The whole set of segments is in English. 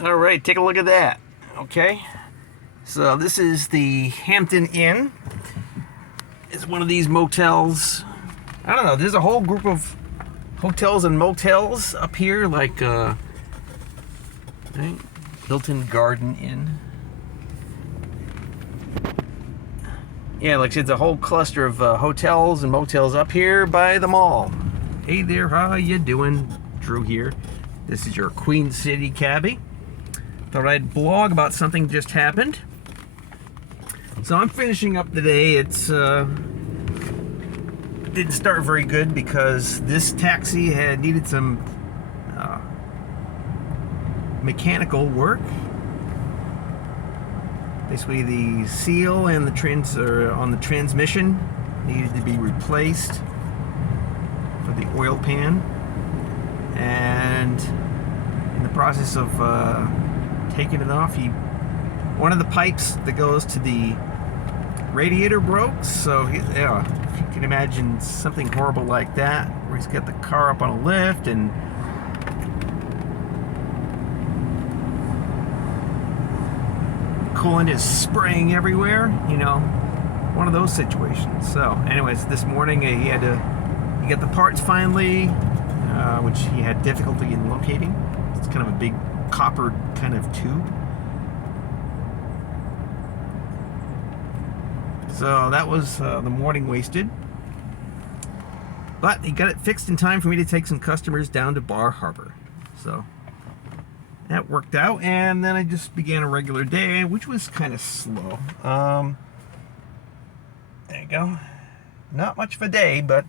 All right, take a look at that. Okay, so this is the Hampton Inn. It's one of these motels. I don't know, there's a whole group of hotels and motels up here, like right? Hilton Garden Inn. Yeah, like it's a whole cluster of hotels and motels up here by the mall. Hey there, how you doing? Drew here. This is your Queen City cabbie. Thought I'd blog about something just happened. So I'm finishing up the day. It's didn't start very good because this taxi had needed some mechanical work. Basically, the seal and the on the transmission needed to be replaced for the oil pan, and in the process of taking it off, one of the pipes that goes to the radiator broke. So if you can imagine something horrible like that, where he's got the car up on a lift and coolant is spraying everywhere, one of those situations. So anyways, this morning he got the parts finally, which he had difficulty in locating. It's kind of a big copper kind of tube. So that was the morning wasted. But he got it fixed in time for me to take some customers down to Bar Harbor. So that worked out, and then I just began a regular day, which was kind of slow. There you go. Not much of a day, but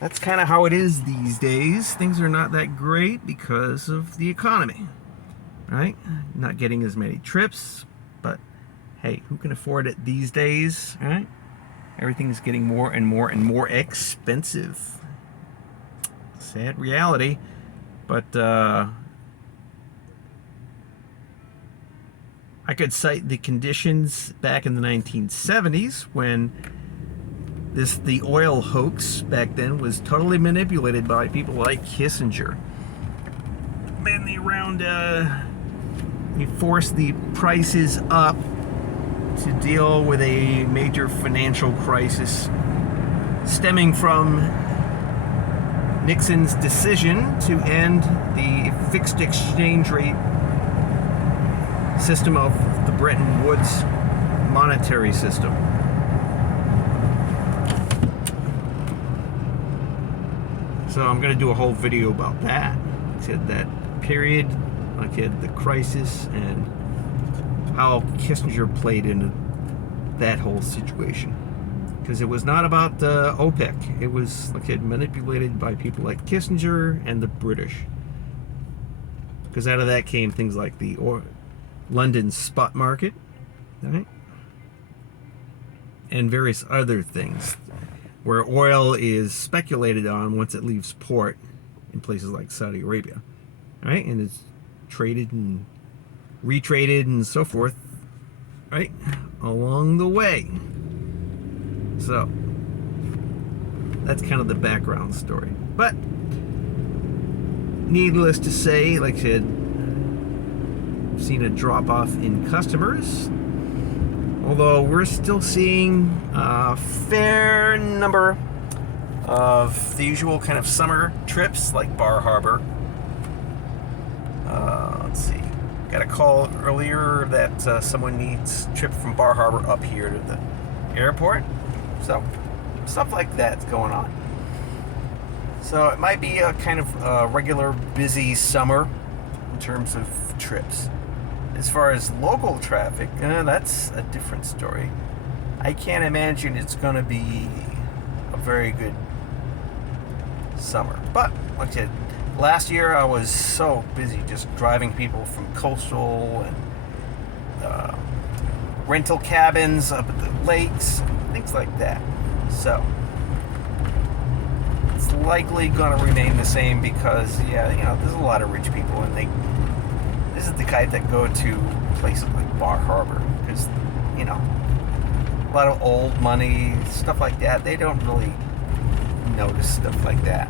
that's kind of how it is these days. Things are not that great because of the economy, right? Not getting as many trips, but hey, who can afford it these days, right? Everything's getting more and more and more expensive. Sad reality, but I could cite the conditions back in the 1970s when the oil hoax back then was totally manipulated by people like Kissinger. Mainly around, he forced the prices up to deal with a major financial crisis stemming from Nixon's decision to end the fixed exchange rate system of the Bretton Woods monetary system. So I'm going to do a whole video about that. I said that period, like the crisis, and how Kissinger played into that whole situation. Because it was not about OPEC. It was, like I said, manipulated by people like Kissinger and the British. Because out of that came things like the London spot market, right? And various other things where oil is speculated on once it leaves port in places like Saudi Arabia, right? And it's traded and retraded and so forth, right, along the way. So that's kind of the background story. But needless to say, like I said, I've seen a drop-off in customers, although we're still seeing a fair number of the usual kind of summer trips like Bar Harbor. Let's see. Got a call earlier that someone needs a trip from Bar Harbor up here to the airport. So, stuff like that's going on. So it might be a kind of regular busy summer in terms of trips. As far as local traffic, that's a different story. I can't imagine it's going to be a very good summer. But, like I said, last year I was so busy just driving people from coastal and rental cabins up at the lakes, things like that. So it's likely going to remain the same because, there's a lot of rich people, and this is the kind that go to places like Bar Harbor because, a lot of old money, stuff like that. They don't really notice stuff like that.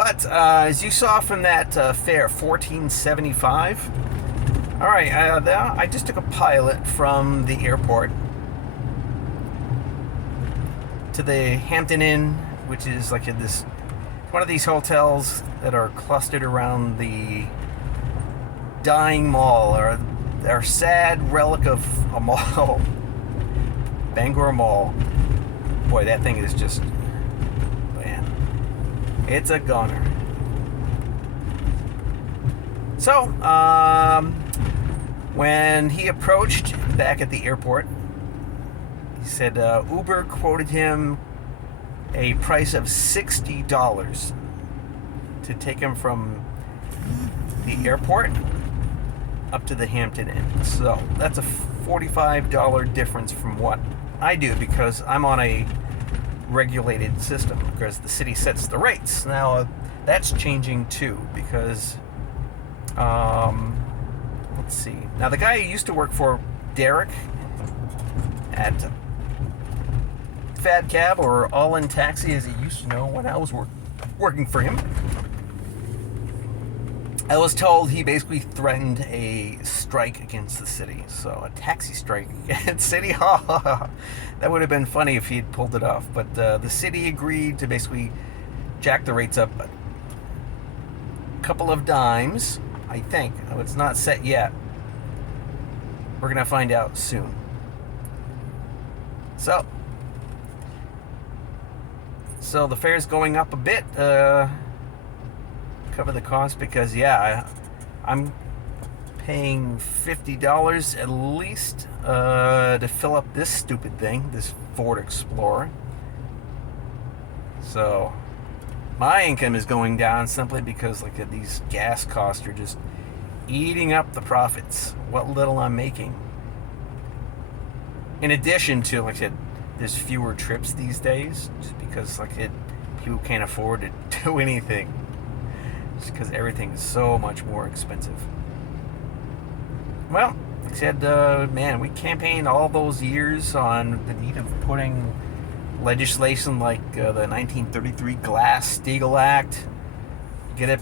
But as you saw from that fare, $14.75. All right, I just took a pilot from the airport to the Hampton Inn, which is like this one of these hotels that are clustered around the dying mall, or our sad relic of a mall, Bangor Mall. Boy, that thing is just, man, it's a goner. So, when he approached back at the airport, he said Uber quoted him a price of $60 to take him from the airport up to the Hampton Inn. So that's a $45 difference from what I do, because I'm on a regulated system, because the city sets the rates. Now that's changing too, because let's see. Now the guy who used to work for Derek at Fad Cab, or All In Taxi as he used to know when I was working for him, I was told he basically threatened a strike against the city. So a taxi strike against city. That would have been funny if he had pulled it off. But the city agreed to basically jack the rates up a couple of dimes, I think. It's not set yet. We're going to find out soon. So the fare's going up a bit. Cover the cost, because I'm paying $50 at least to fill up this stupid thing, this Ford Explorer. So my income is going down simply because these gas costs are just eating up the profits, what little I'm making. In addition to, like I said, there's fewer trips these days, just because people can't afford to do anything, just because everything is so much more expensive. Well, like I said, man, we campaigned all those years on the need of putting legislation like the 1933 Glass-Steagall Act,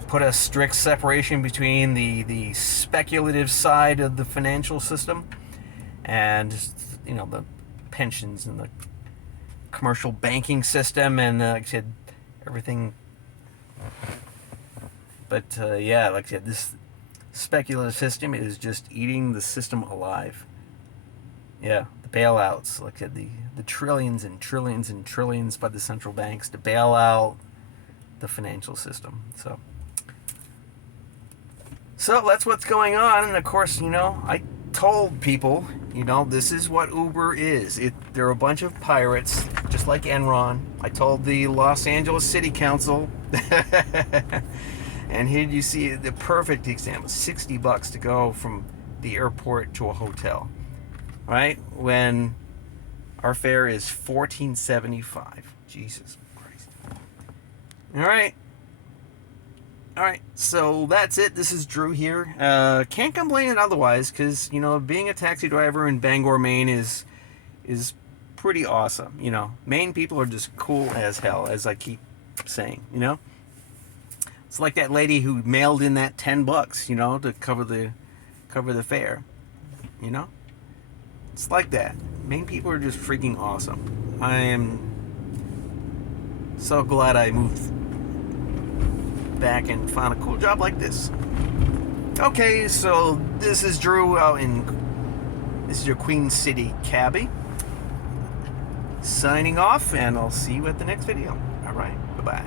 put a strict separation between the speculative side of the financial system and the pensions and the commercial banking system, and like I said, everything. But like I said, this speculative system is just eating the system alive. Yeah, the bailouts, like I said, the trillions and trillions and trillions by the central banks to bail out the financial system. So that's what's going on. And of course, I told people, this is what Uber is. They're a bunch of pirates, just like Enron. I told the Los Angeles City Council, and here you see the perfect example: $60 to go from the airport to a hotel, right? When our fare is $14.75. Jesus Christ! All right, so that's it. This is Drew here. Can't complain otherwise, because being a taxi driver in Bangor, Maine is pretty awesome. Maine people are just cool as hell, as I keep saying. It's like that lady who mailed in that $10, to cover the fare. It's like that. Maine people are just freaking awesome. I am so glad I moved back and found a cool job like this. Okay, so this is Drew this is your Queen City cabbie, signing off, and I'll see you at the next video. All right, bye-bye.